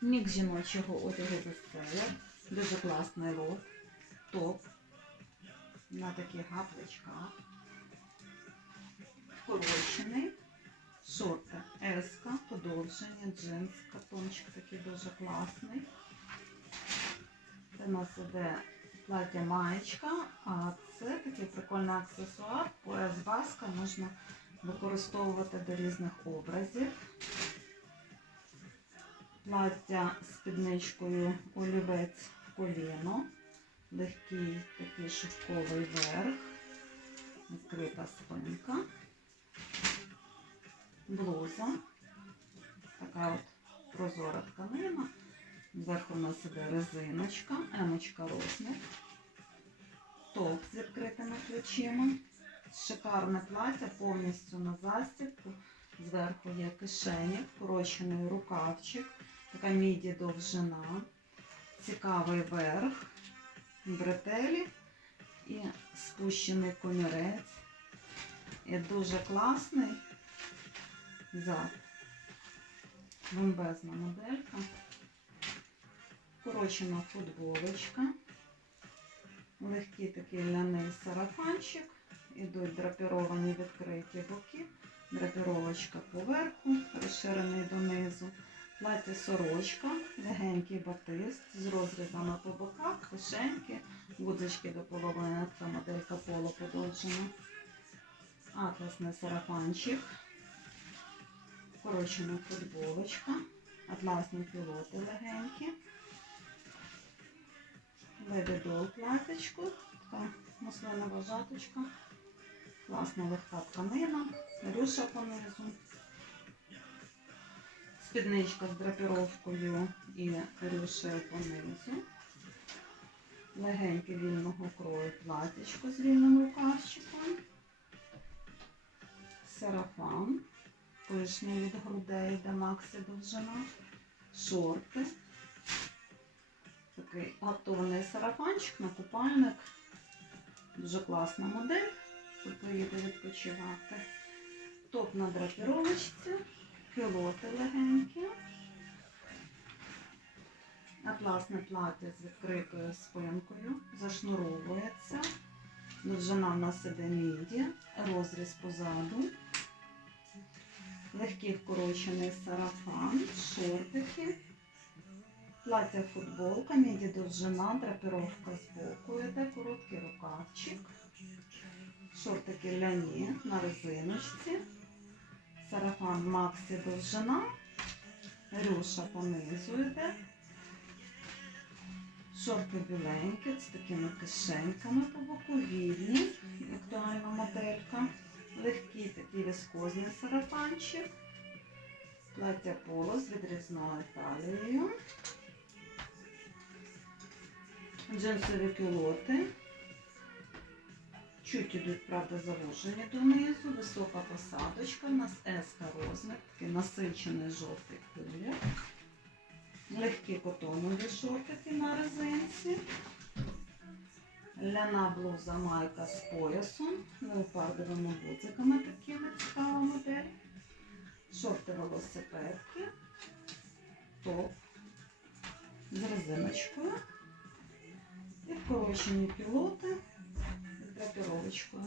Мікс жіночого одягу бестселер. Дуже класний лот. Топ. На таких гапличках. Вкорочений. Шорти. Еска, подовження, джинс, катончик такий дуже класний. Це у нас іде плаття маєчка, а це такий прикольний аксесуар. Пояс баска можна використовувати до різних образів. Плаття з спідничкою олівець коліно, легкий такий шовковий верх, відкрита спинка, блуза, така от прозора тканина. Зверху у нас іде резиночка, емочка розмір, топ з відкритими плечима, шикарне плаття повністю на застібку. Зверху є кишені, вкорочений рукавчик, така міді довжина, цікавий верх, бретелі і спущений комірець. І дуже класний зад. Бомбезна моделька. Вкорочена футболочка. Легкий такий ляний сарафанчик. Ідуть драпіровані відкриті боки. Драпіровочка поверху, розширений донизу. Плаття сорочка, легенький батист з розрізами по боках, кишеньки, гудзички до половини, це моделька поло подовжена. Атласний сарафанчик, вкорочена футболочка, атласні пілоти легенькі. Ледидол платячку, така муслинова жаточка. Класна легка тканина, рюша понизу. Спідничка з драпіровкою і рюшею понизу. Легеньке вільного крою платічко з вільним рукавчиком. Сарафан. Пишний від грудей до максі довжина. Шорти. Такий гаптований сарафанчик на купальник. Дуже класна модель. Тут поїде відпочивати. Топ на драпіровочці, пілоти легенькі. Атласне плаття з відкритою спинкою, зашнуровується. Довжина в нас іде міді, розріз позаду. Легкий вкорочений сарафан, шортики. Плаття футболка, міді довжина, драпіровка з боку, йде короткий рукавчик. Шортики ляні на резиночці. Сарафан Максі довжина. Рюша понизу йде. Шорти біленькі з такими кишеньками по боку, вільні, актуальна моделька. Легкий такий віскозний сарафанчик. Плаття поло з відрізною талією. Джинсові пілоти. Чуть ідуть, правда, заложені донизу, висока посадочка, у нас еска розмір, такий насичений жовтий колір. Легкі котонові шортики на резинці. Ляна блуза майка з поясом, леопардовими гудзиками такими цікава модель. Шорти велосипедки, топ з резиночкою. І вкорочені пілоти з драпіровочкою.